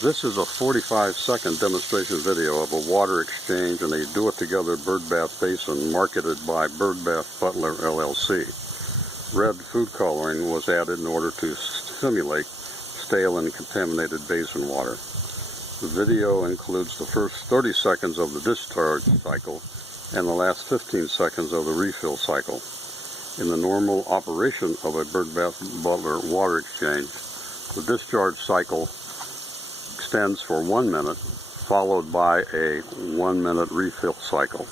This is a 45-second demonstration video of a water exchange in a do-it-together bird bath basin marketed by Bird Bath Butler LLC. Red food coloring was added in order to simulate stale and contaminated basin water. The video includes the first 30 seconds of the discharge cycle and the last 15 seconds of the refill cycle. In the normal operation of a Bird Bath Butler water exchange, the discharge cycle extends for 1 minute, followed by a 1-minute refill cycle.